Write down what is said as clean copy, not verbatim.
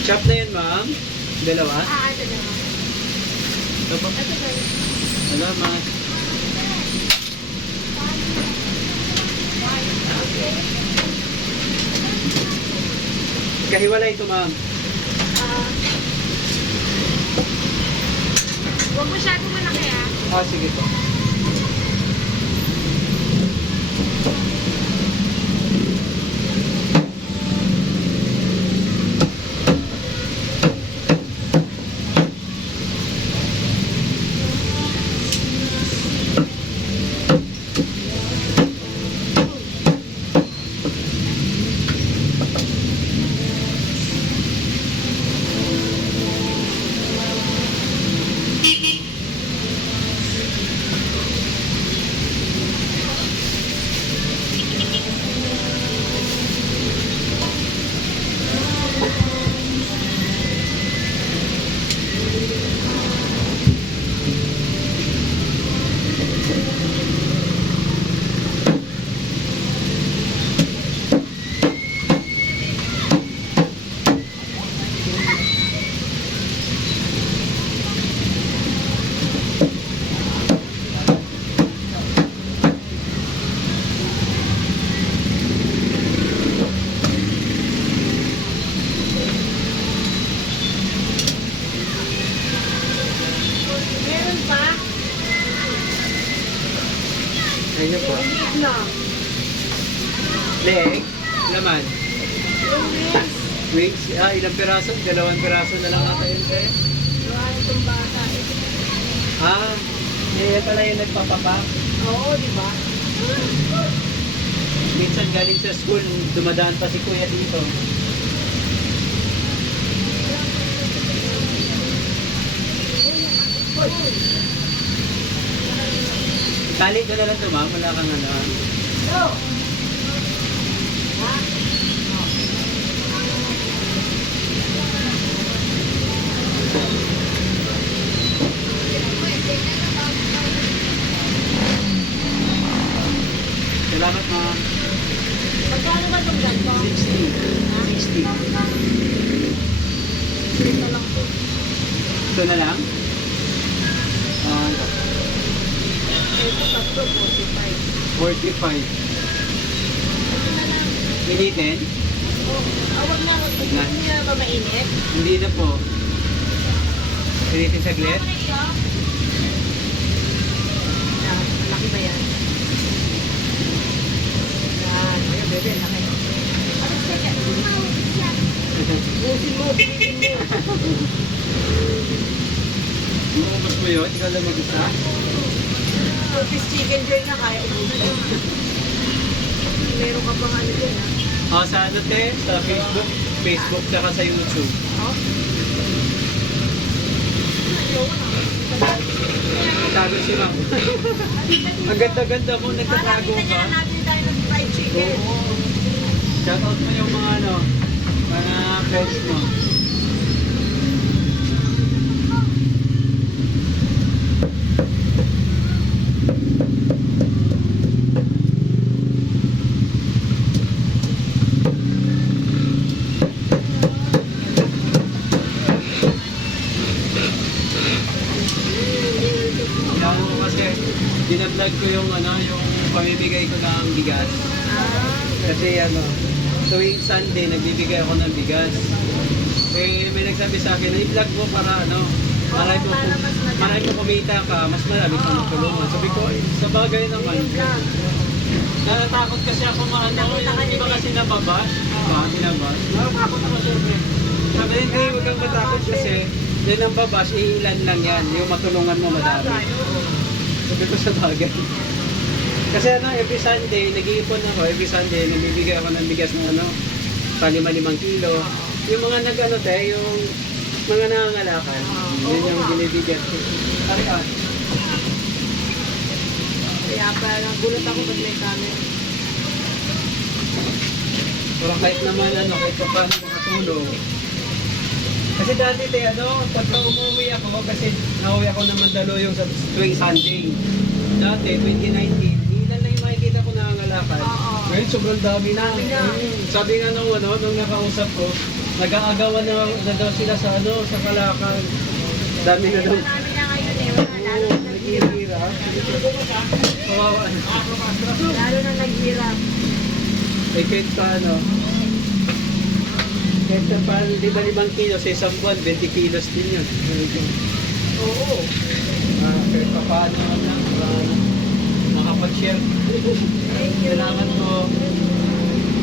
I-chop na yan, ma'am. Dalawa. Ito na. Ito po. Ito na. Salamat. Kahiwalay ito, ma'am. Huwag masyadong malaki Sige po. Meron pa? Ayun po. Leg na. Leg. Laman. Yung wings. Wings. Ilang piraso? 2 piraso na lang ata yun, sir. Gawa itong bata. Yan pala yung nagpapapak. Oo, di ba? Minsan galing sa school, dumadaan pa si kuya dito. Tali ko na lang ito, ma'am. Wala kang ano. Salamat, ma'am. Magkano ba itong ganito? 60. 60. Ito lang po. Ito na lang? Ito tatlo, 45. 45. Pilitin? Huwag na. Hindi na ba mainit? Hindi na po. Pilitin saglit. Malaki ba yan? Yan. Ayun, bebe, laki. Busin mo, pilitin mo. Umubos mo yun? Ikaw lang mag-isa? Turkish chicken joy na kaya ubusin. Meron ka pang ano dyan, Sa ano, te? Sa Facebook. Facebook tsaka sa YouTube. Tago si ma'am. Ang ganda-ganda mo, nagtatago Nakita ka. niya natin tayo ng fried chicken. Oo. Shoutout mo yung mga ano, mga friends mo. Kailangan ko kasi, dinablog ko yung ano, yung pamimigay ko ng bigas. Kasi ano, tuwing Sunday, nagbibigay ako ng bigas. Eh, may nagsabi sa akin, i-vlog mo para ano, marami mo kumita ka, mas marami kang matulungan. Sabi ko, sa bagay naman. Natatakot kasi ako maano, yung iba kasi nababash. Binabash. Natatakot ako syempre. Sabi rin, hey, huwag kang matakot kasi yan ang babash, ilan lang yan. Yung matulungan mo madami. Sabi ko sa bagay. Kasi ano, every Sunday, nag-iipon ako. Every Sunday, nagbibigay ako ng bigas ng ano, 5-5 kilo. Yung mga nag-ano tayo, yung mga nangangalakan. Yun yung binibigyan ko. Tarihan. Kaya pa, nagulat ako pag may camera. Pero kahit naman ano, kahit pa paano makatulong. Kasi dati ano, pagka umuwi ako, kasi nauwi ako ng Mandaluyong sa tuwing Sunday. Dati, 2019, ilan lang yung makikita ko nangangalakan. Ngayon, sobrang dami na. Sabi nga nung nakausap ko, Nag-aagawan na daw sila sa ano, sa Kalakal. Dami na daw. Marami na ngayon eh. Wala, lalo na naghirap. Kawawa. Lalo na naghirap. Eh, kahit pa ano, kahit pa 5 kilos sa isang buwan, 20 kilos din yun. Oo. Kahit pa paano, nakapag-share. Thank you. Salamat po.